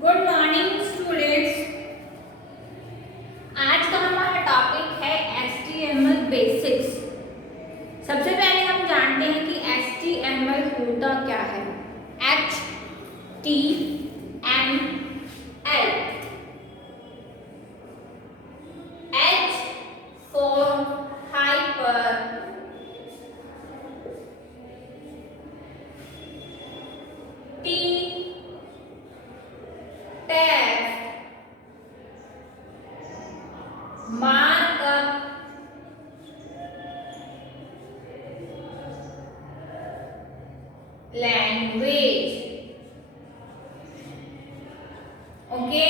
Good morning students. आज का हमारा टॉपिक है HTML बेसिक्स। सबसे पहले हम जानते हैं कि HTML होता क्या है। HTML, H for hyper, T text, markup, language। Okay,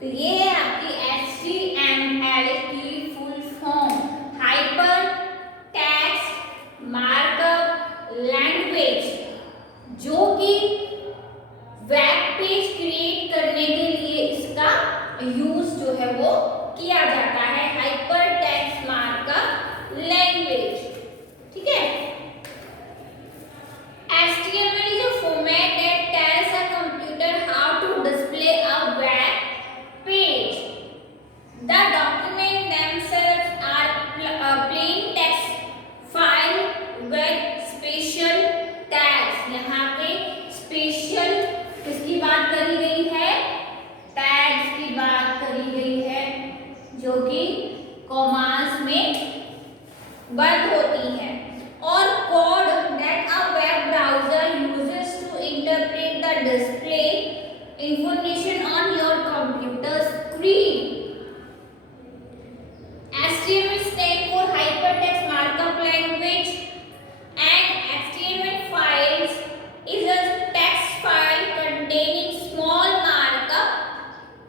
तो ये है आपकी HTML की full form, hyper text markup language, जो कि वेब पेज क्रिएट करने के लिए इसका यूज जो है वो किया जाता है, हाइपर टेक्स्ट मार्कअप लैंग्वेज। ठीक है। HTML is a format that tells a computer how to display a web page. The document themselves are plain text file with special tags। यहाँ पे स्पेशल किसकी बात करी गई है? टैग्स की बात करी गई है, जो कि कॉमास में बंद होती है। और code that a web browser uses to interpret the display information on your computer screen। HTML stands for Hypertext Markup Language, and HTML files is a text file containing small markup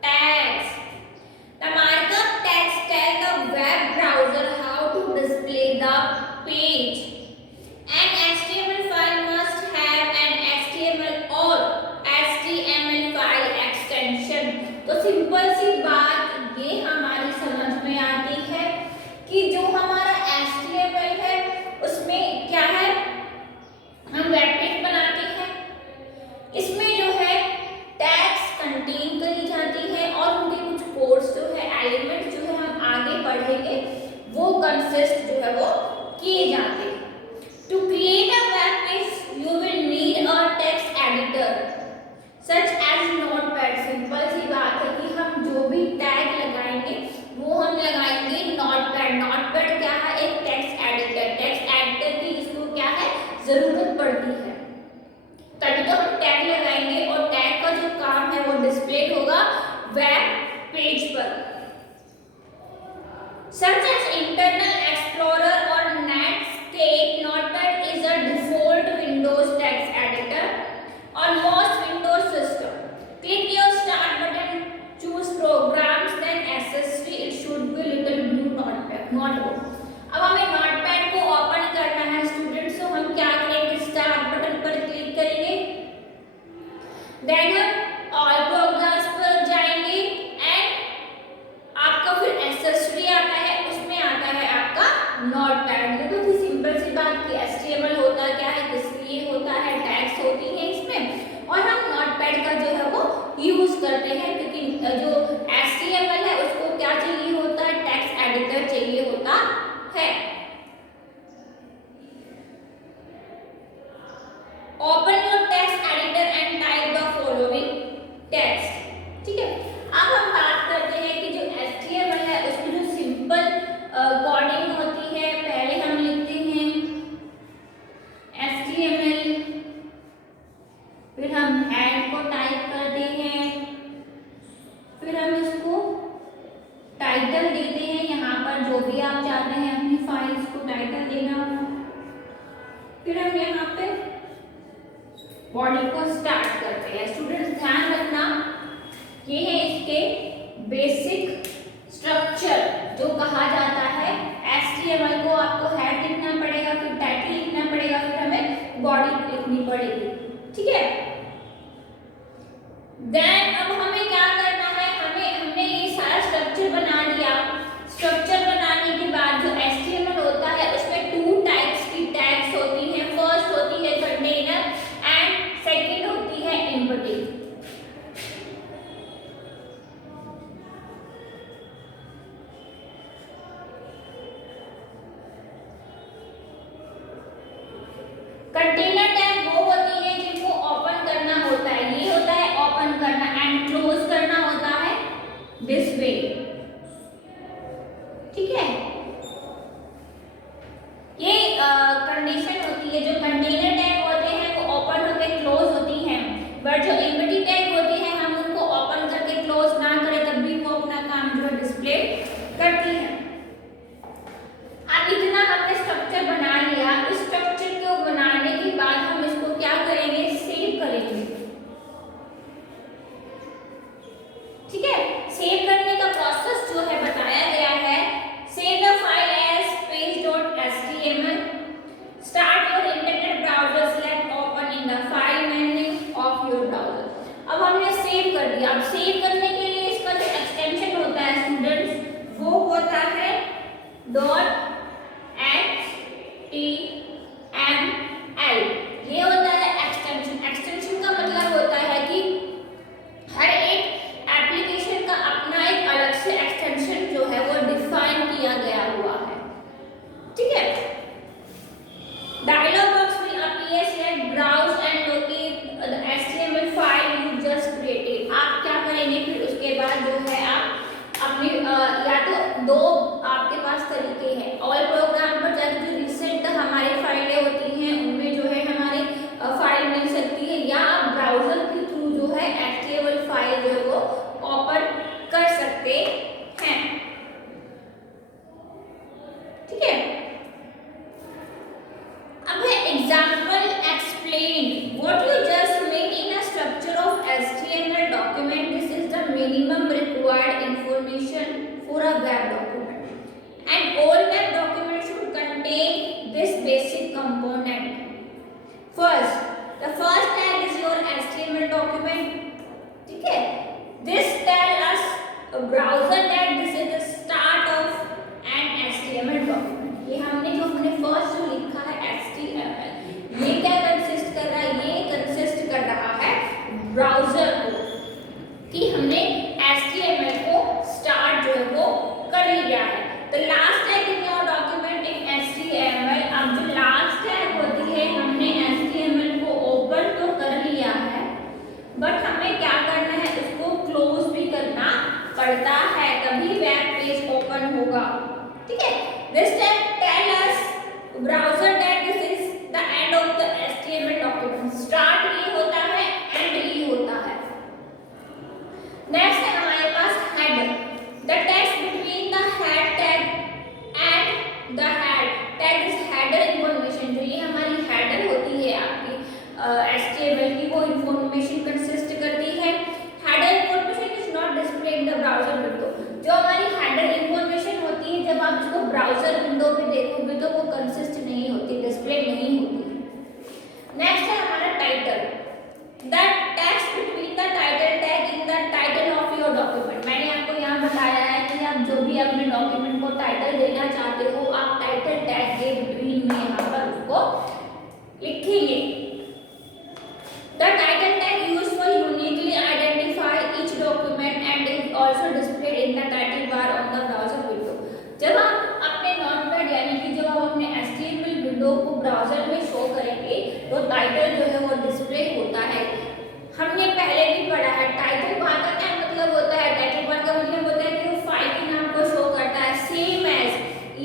tags. The markup tags tell the web browser how to display the page. An HTML file must have an HTML or HTML file extension। तो simple सी बात ये हमारी समझ में आती है कि जो हमारा HTML है उसमें क्या है, हम वेब पेज बनाते हैं, इसमें जो है टैग्स कंटेन करी जाती है और उनके कुछ कोड्स जो है, एलिमेंट जो है हम आगे पढ़ेंगे वो कंसिस्ट जो है वो किए जाते हैं। To create a web page, you will need a text editor such as Notepad। Simple सी बात है कि हम जो भी टैग लगाएंगे वो हम लगाएंगे नोटपैड। नोटपैड क्या है? एक टेक्स्ट एडिटर। टेक्स्ट एडिटर की इसको क्या है, जरूरत पड़ती है, तभी तो हम टैग लगाएंगे। और टैग का जो काम है वो डिस्प्ले होगा वेब पेज पर। Such as Internet Explorer or Netscape, Notepad is a default Windows text editor on most Windows systems. Click your start button, choose programs, then accessory, it should be little blue notebook। अब हमें notepad को open करना है students, तो हम क्या करेंगे, start button पर क्लिक करेंगे, देन हम ऑल प्रोग्राम्स पर जाएंगे एंड आपका फिर एक्सेसरी आता है, उसमें आता है आपका नोटपैड। देखो कि सिंपल सी बात कि HTML होता क्या है, किस लिए होता है, टैग्स होती है इसमें, और हम नोटपैड का जो है वो यूज करते हैं, क्योंकि जो HTML है उसको क्या चाहिए होता है, टेक्स्ट एडिटर चाहिए होता है। Open your text editor and type the following text. ठीक है। अब हम बात करते हैं कि जो HTML है उसमें जो सिंपल कोडिंग होती है, पहले हम लिखते हैं HTML, फिर हम हेड को टाइप करते हैं, फिर हम इसको टाइटल देते हैं, यहाँ पर जो भी आप चाहते हैं अपनी फाइल्स को टाइटल देना, फिर हम यहाँ पे बॉडी को स्टार्ट करते हैं। स्टूडेंट्स ध्यान रखना, ये है इसके बेसिक स्ट्रक्चर जो कहा जाता है। HTML को आपको हेड लिखना पड़ेगा, फिर टाइटल लिखना पड़ेगा, फिर हमें बॉडी लिखनी पड़ेगी। ठीक है। देन अब हमें क्या करना है, हमने ये सारा स्ट्रक्चर बना लिया। स्ट्रक्चर बनाने के बाद जो HTML होता है उसमें 2 टाइप्स की टैग्स होती हैं। फर्स्ट होती है कंटेनर एंड सेकंड होती है एम्बेडिंग। करेंगे। अब सेव करने के लिए इसका जो एक्सटेंशन होता है स्टूडेंट्स वो होता है .html। ये होता है एक्सटेंशन। एक्सटेंशन का मतलब होता है कि हर एक एप्लीकेशन का अपना एक अलग से एक्सटेंशन जो है वो डिफाइन किया गया हुआ है, ठीक है। डायलॉग बॉक्स में appears here, browse and locate the HTML file you just created. आप क्या करेंगे फिर उसके बाद जो है आप अपनी या तो दो आपके पास तरीके हैं, ऑल प्रोग्राम पर जाकर जो रिसेंट हमारी फाइलें होती हैं उनमें जो है हमारी फाइल मिल सकती है, या आप ब्राउजर के थ्रू जो है एचटीएमएल फाइल जो है वो ओपन कर सकते हैं, ठीक है। अब है example explain what you just made in a structure of HTML document. This is the minimum required information for a web document and all web document should contain this basic component. First, the first tag is your HTML document, ठीक है। This tell us browser that this is the start of an HTML document. ये हमने first जो लिखा है HTML, ये क्या consist कर रहा है, ये कंसिस्ट कर रहा है ब्राउजर को, कि हमने HTML को स्टार्ट जो है वो कर लिया है। तो last tag in your document in HTML। अब जो लास्ट टैग होती है हमने HTML को ओपन तो कर लिया है, बट हमें क्या करना है, उसको क्लोज भी करना पड़ता है, तभी वेब पेज ओपन होगा, ठीक है। This tag tell us browser that this is the end of the HTML document. Start ये होता है, end ये होता है। Next है हमारे पास header. The text between the head tag and the head tag is header information। जो ये हमारी header होती है आपकी HTML की, वो information consist करती है। Header information is not displayed in the browser window। जो हमारी header information होती है जब आप इसको ब्राउजर विंडो पे देखोगे तो वो कंसिस्ट नहीं होती, डिस्प्ले नहीं होती। नेक्स्ट है हमारा title. The text between the title tag in the title of your document. मैंने आपको यहाँ बताया है कि आप जो भी अपने डॉक्यूमेंट को टाइटल देना चाहते हो, आप टाइटल टैग के बिटवीन में यहाँ पर उसको लिखेंगे। The title tag used for uniquely identify each document and is also displayed in the title bar on the browser window. जब आप अपने नोटपैड यानी कि जब आप अपने HTML विंडो को ब्राउजर में शो करेंगे तो टाइटल जो है वो डिस्प्ले होता है। हमने पहले भी पढ़ा है टाइटल बार का क्या मतलब होता है। टाइटल बार का मतलब होता है कि वो फाइल के नाम को शो करता है। सेम एज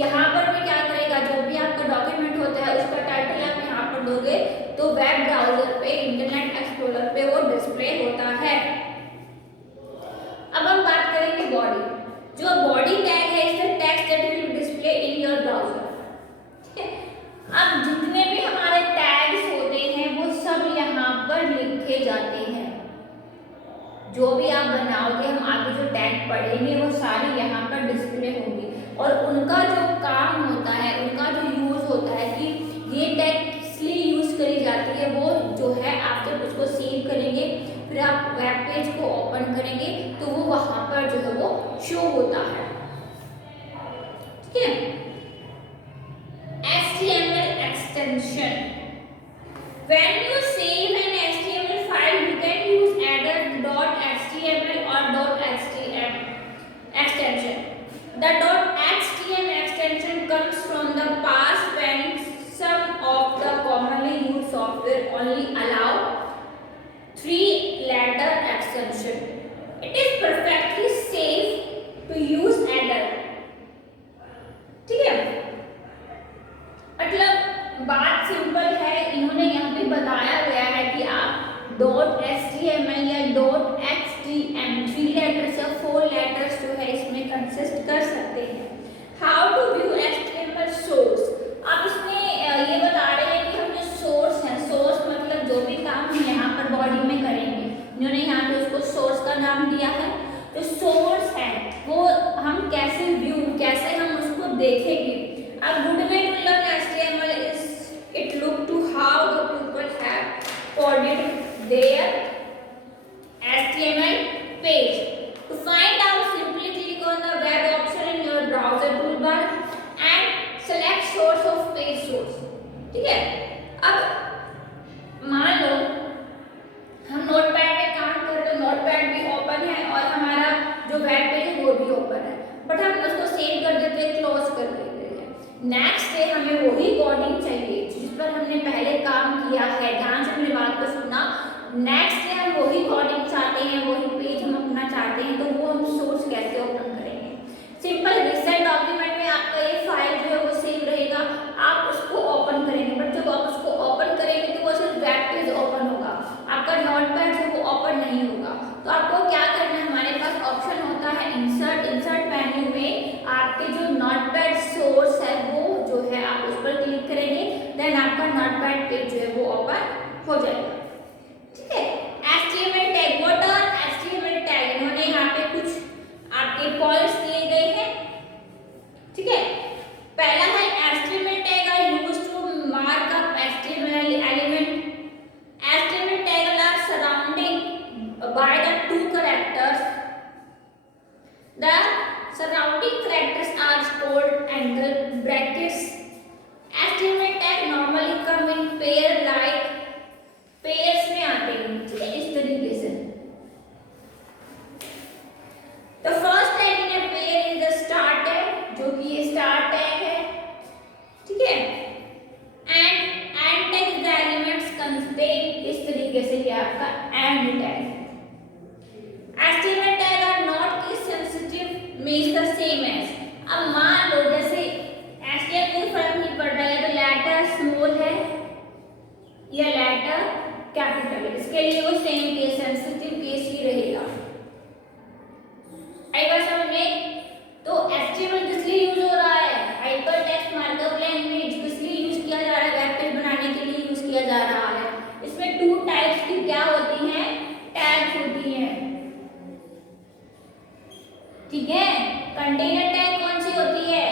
यहाँ पर भी क्या करेगा, जो भी आपका डॉक्यूमेंट होता है उसका टाइटल आप यहाँ पर दोगे तो वेब ब्राउजर पे, इंटरनेट एक्सप्लोरर पे वो डिस्प्ले होता है। अब हम बात करेंगे बॉडी। जो बॉडी टैग है is the text that will display in your browser, ठीक है। अब जितने भी हमारे टैग्स होते हैं वो सब यहाँ पर लिखे जाते हैं। जो भी आप बनाओगे, हम आगे जो टैग पढ़ेंगे वो सारी यहाँ पर डिस्प्ले होंगी, और उनका जो काम होता है, उनका जो यूज होता है कि ये टैग किस लिए यूज करी जाती है, वो जो है आप जब उसको सेव करेंगे फिर आप वेब पेज को ओपन करेंगे तो वो वहां पर जो है वो शो होता है, ठीक है। HTML extension. When you save an HTML file, you can use either .html or .htm extension. The .htm extension comes from the past when some of the commonly used software only allow 3-letter extension. It is perfectly safe to use either, ठीक है। मतलब बात simple है, इन्होंने यहाँ पे बताया गया है कि आप .html या .htm 3 लेटर्स या 4 लेटर्स जो है इसमें कंसिस्ट कर सकते हैं। How to view HTML source. आप इसमें ये बता रहे हैं कि हम जो सोर्स है, सोर्स मतलब जो भी काम हम यहाँ पर बॉडी में करेंगे, इन्होंने यहाँ पे उसको सोर्स का नाम दिया है। जो सोर्स है वो हम कैसे व्यू, कैसे हम उसको देखेंगे। A good way to learn HTML is it look to how the people have coded their HTML वही कोडिंग चाहते हैं, वही पेज हम अपना चाहते हैं, तो वो हम सोर्स कैसे ओपन करेंगे? सिंपल, रिसेंट डॉक्यूमेंट में आपका ये फाइल जो है वो सेव रहेगा, आप उसको ओपन करेंगे, बट जब आप उसको ओपन करेंगे तो वो सिर्फ वेब पेज ओपन होगा, आपका नोटपैड जो वो ओपन नहीं होगा। तो आपको क्या करना है, हमारे पास ऑप्शन होता है इंसर्ट मेन्यू में आपके जो नोटपैड सोर्स है वो जो है आप उस पर क्लिक करेंगे, देन आपका नोटपैड पेज जो है वो ओपन हो जाएगा। ठीक है, HTML tag, what are HTML tag, इन्होंने यहाँ पे कुछ आपके पॉइंट्स दिए गए हैं। ठीक है, पहला है HTML tag are used to mark up HTML element. HTML tag are surrounding by the two characters. The surrounding characters are called angle brackets. HTML tag normally come in pair like pairs में आते हैं, ठीक है, इस तरीके से। The first tag in a pair is the start tag, जो कि ये start tag है, ठीक है, and end tag is the elements contain, इस तरीके से ये आपका end tag। HTML tag are not case sensitive, means the same as, अब मान लो जैसे HTML कोई फर्क नहीं पड़ रहा है, तो लेटर स्मॉल है या लेटर कैपिटल है, इसके लिए वो सेम केस, सेंसिटिव केस ही रहेगा। आई बात समझ में? तो HTML किस लिए यूज हो रहा है, हाइपर टेक्स्ट मार्कअप लैंग्वेज किस लिए यूज किया जा रहा है, वेब पेज बनाने के लिए यूज किया जा रहा है। इसमें टू टाइप्स की क्या होती हैं, टैग्स होती हैं, ठीक है। कंटेनर टैग कौन सी होती है,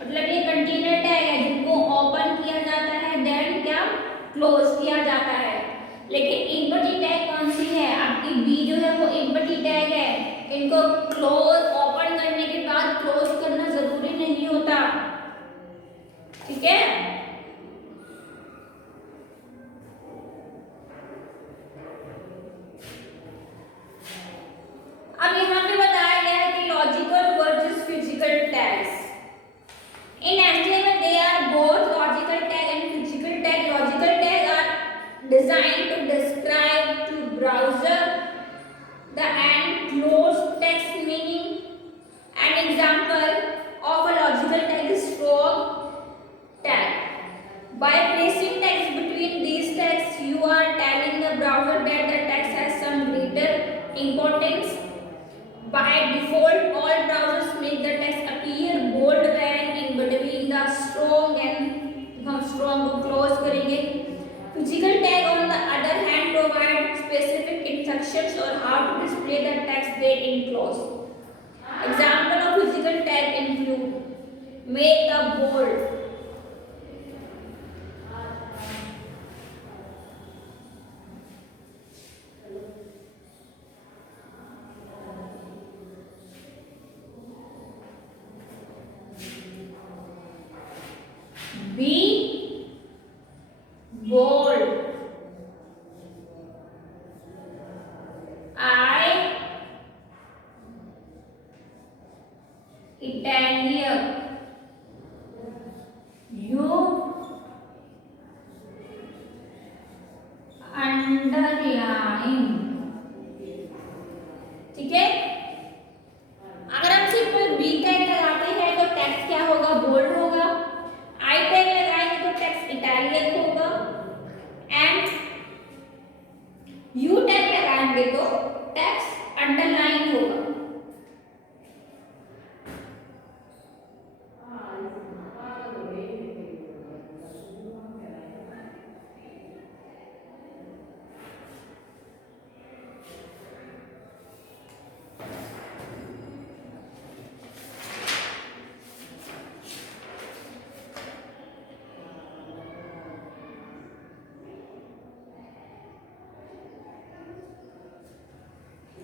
मतलब ये कंटेनर टैग है जिनको ओपन किया जाता है देन क्या क्लोज किया जाता है। लेकिन इम्पटी टैग कौन सी है, आपकी बी जो है वो इम्पटी टैग है, इनको क्लोज ओपन करने के बाद क्लोज करना जरूरी नहीं होता, ठीक है। अब यहाँ पे बताया गया है कि logical versus physical tags. In HTML they are both logical tag and physical tag. Logical tag are designed to describe to browser the and close text meaning. An example of a logical tag is strong tag. By placing tags between these tags, you are telling the browser that the text has some greater importance. By default, all browsers make the text appear bold when in between the strong and हम strong को close करेंगे। Physical tag on the other hand provide specific instructions on how to display the text they enclose. Example of physical tag include make the bold, be bold, I Italian, you underline, ठीक है। अगर हम simple B tag लगाते हैं तो text क्या होगा, bold होगा। आई टैग लगाएंगे तो टेक्स्ट इटैलिक होगा, एंड यू टैग लगाएंगे तो टेक्स्ट अंडरलाइन होगा।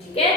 ठीक है,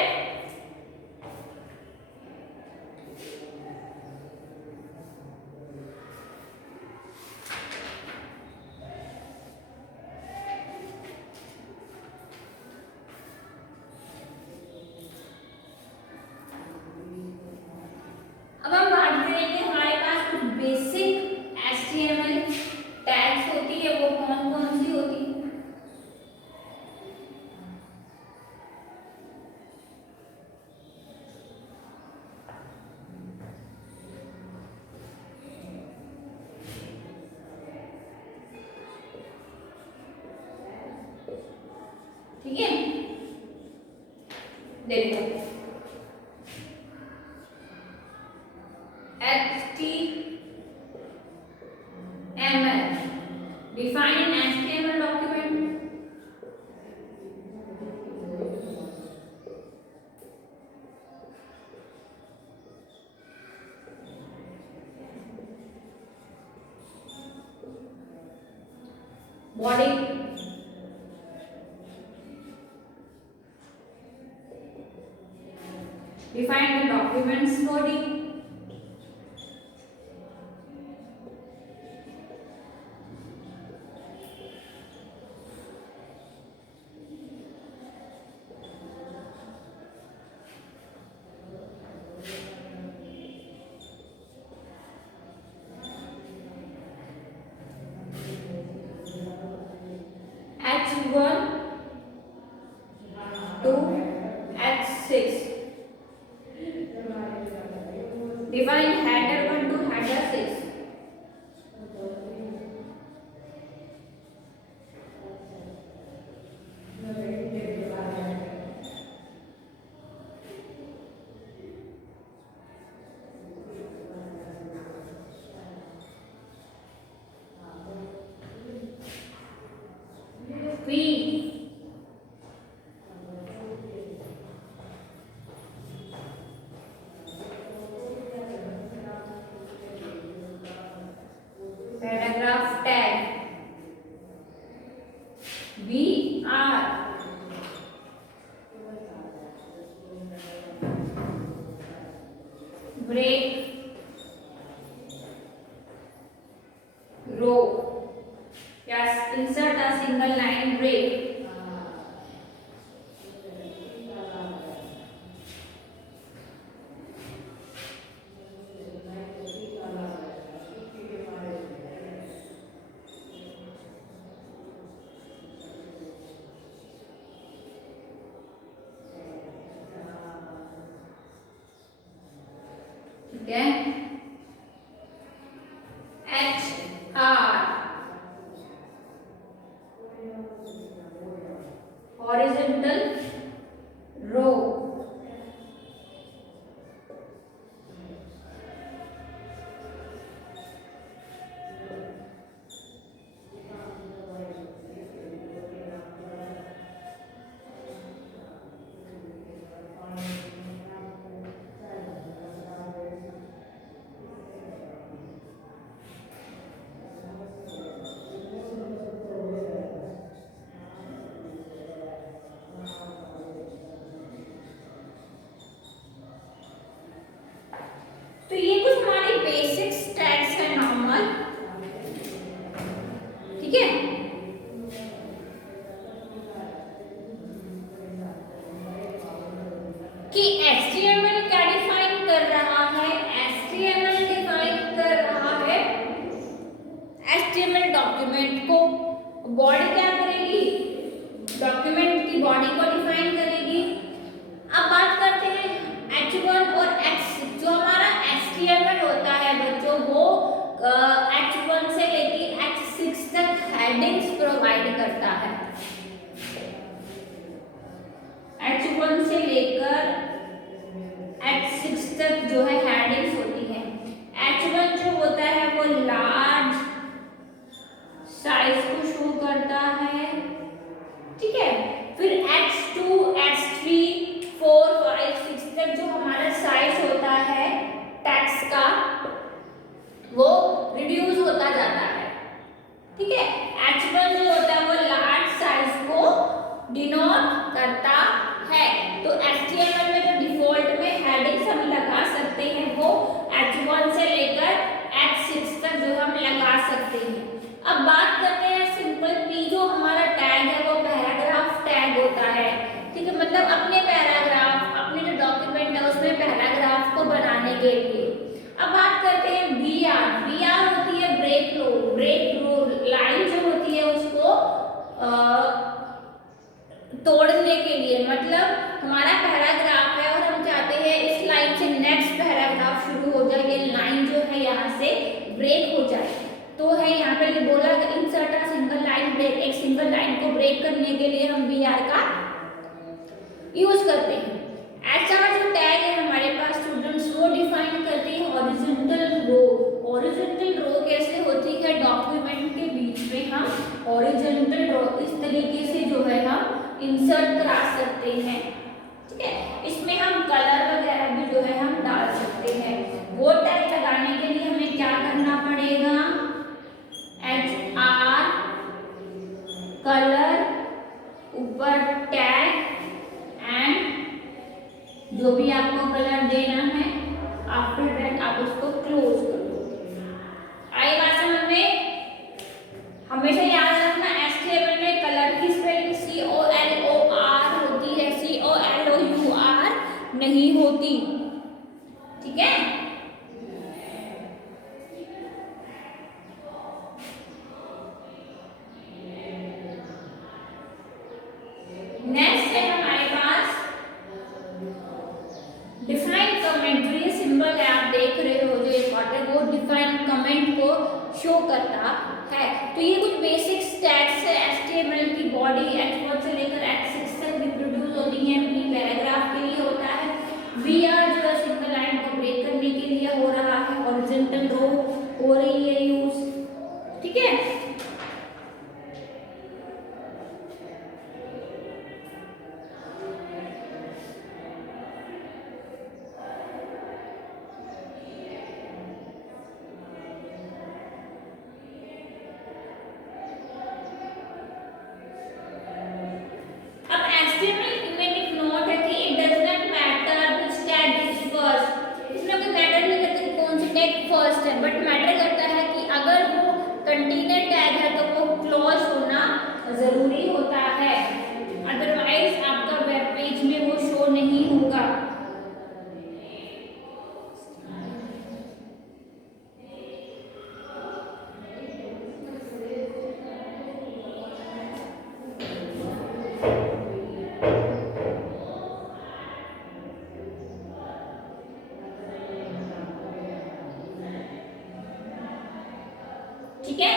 देखो HTML define an HTML document. Body, define the document's body. H1 to H6. Define header 1 to header 6. P, paragraph tag. BR, break row. Yes, insert a single line break. ठीक है, HR horizontal row. तो ये कुछ हमारे basic tags है normal, ठीक है। कि HTML क्या डिफाइन कर रहा है? HTML डिफाइन कर रहा है HTML डॉक्यूमेंट को। बॉडी क्या करेगी? डॉक्यूमेंट की बॉडी को डिफाइन करेगी। अब बात करते हैं H1 और H6। जो हमारा HTML होता है बच्चों, वो H1 से लेके H6 तक हेडिंग्स प्रोवाइड करता है। H1 से लेकर H6 तक जो है हेडिंग्स होती है। H1 जो होता है वो लार्ज साइज को शो करता है, ठीक है। फिर H2, H3, 4, 5, 6 तक जो हमारा साइज होता है टेक्स्ट का, वो रिड्यूस होता जाता है, ठीक है। H1 जो होता है वो लार्ज साइज को डिनोट करता है। तो HTML में जो डिफॉल्ट में हेडिंग्स हम लगा सकते हैं वो H1 से लेकर H6 तक जो हम लगा सकते हैं। अब बात करते हैं सिंपल P। जो हमारा टैग है वो पैराग्राफ टैग होता है, ठीक है। मतलब अपने पैराग्राफ, अपने जो डॉक्यूमेंट है उसमें पैराग्राफ को बनाने के लिए। अब बात करते हैं BR। BR होती है ब्रेक रो। ब्रेक रो लाइन जो होती है उसको तोड़ने के लिए। मतलब हमारा पैराग्राफ है और हम चाहते हैं इस लाइन से नेक्स्ट पैराग्राफ शुरू हो जाए, ये लाइन जो है यहाँ से ब्रेक हो जाए, तो है यहाँ पे बोला insert a single line break. एक सिंगल लाइन को ब्रेक करने के लिए हम BR का यूज करते हैं। हॉरिजॉन्टल रो। हॉरिजॉन्टल रो कैसे होती है, डॉक्यूमेंट के बीच में हम हॉरिजॉन्टल रो इस तरीके से जो है हम इंसर्ट करा सकते हैं, ठीक है। इसमें हम कलर वगैरह भी जो है हम डाल सकते हैं। वो टैग लगाने के लिए हमें क्या करना पड़ेगा, HR कलर ऊपर टैग एंड जो भी आपको कलर देना है, आफ्टर दैट आप उसको क्लोज कर दो। आई बात समझ में? हमेशा याद रखना HTML में कलर की स्पेलिंग COLOR होती है, COLOUR नहीं होती, ठीक है। नेक्स्ट है हमारे पास डिफाइन कमेंट। जो ये सिंबल है आप देख रहे हो, जो ये पार्ट है वो डिफाइन कमेंट को शो करता है। तो ये कुछ बेसिक स्टैट्स है HTML की। बॉडी H1 से लेकर H6 तक रिप्रोड्यूस होती है, प्री पैराग्राफ के लिए होता है। VR जो है सिंगल लाइन को ब्रेक करने के लिए हो रहा है, हॉरिजॉन्टल रो हो रही है यूज, ठीक है। फर्स्ट है, बट मैटर करता है कि अगर वो कंटेनर टैग है तो वो क्लोज होना जरूरी होता है, अदरवाइज आपका वेब पेज में वो शो नहीं होगा। ठीक है।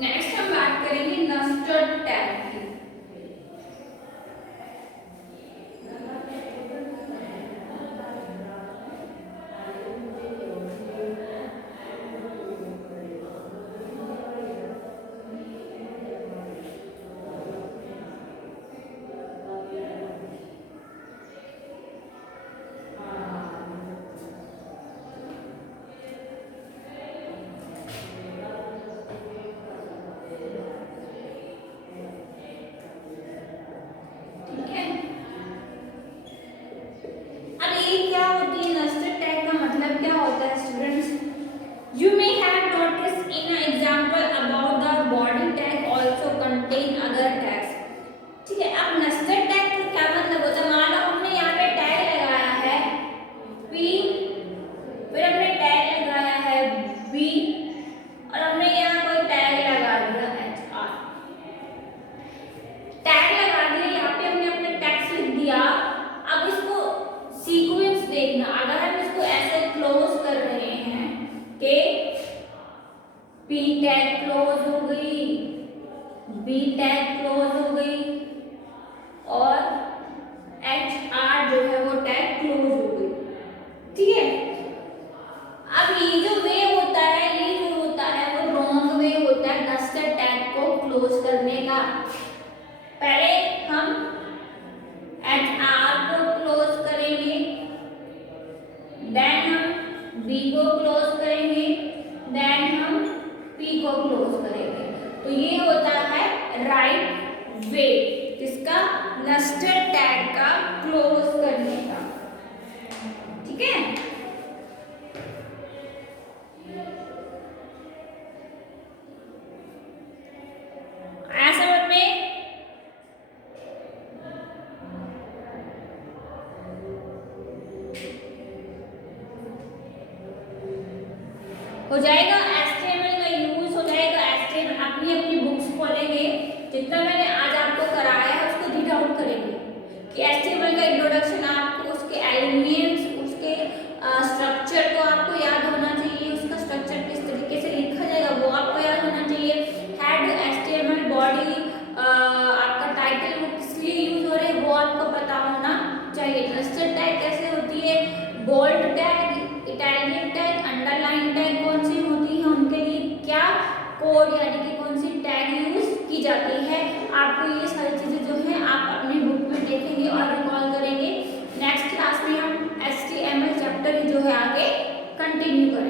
नेक्स्ट हम बात करेंगे नेस्टेड टैग की। You may have noticed in an example about the body tag also contain other tags. ठीक है, अब nested tag का क्या मतलब होता है? मान लो हमने यहाँ पे टैग लगाया है P, फिर हमने टैग लगाया है B और हमने यहाँ कोई टैग लगा दिया HR। टैग लगा दिया, यहाँ पे हमने अपने टेक्स्ट लिख दिया। अब इसको सीक्वेंस देखना, अगर हम इसको ऐसे क्लोज कर रहे हैं कि P टैग क्लोज हो गई, B टैग क्लोज हो गई और HR जो है वो टैग क्लोज हो गई, ठीक है। अब ये जो वे होता है, ये जो होता है वो रॉन्ग वे होता है नेस्टेड टैग को क्लोज करने का। पहले हम HR को क्लोज करेंगे, देन हम B को क्लोज करेंगे, देन हम P को क्लोज करेंगे। तो ये होता है राइट वे, जिसका नेस्टेड टैग का क्लोज करने का, ठीक है। आया समझ में? हो जाएगा, HTML का यूज हो जाएगा। HTML अपनी अपनी बुक्स खोलेंगे, जितना मैंने आज आपको कराया है उसको रीड आउट करेंगे कि HTML का इंट्रोडक्शन आपको, उसके एलिमेंट्स, उसके कोड यानी कि कौन सी टैग यूज की जाती है। आपको ये सारी चीजें जो है आप अपनी बुक में देखेंगे और रिकॉल करेंगे। नेक्स्ट क्लास में हम HTML चैप्टर जो है आगे कंटिन्यू करेंगे।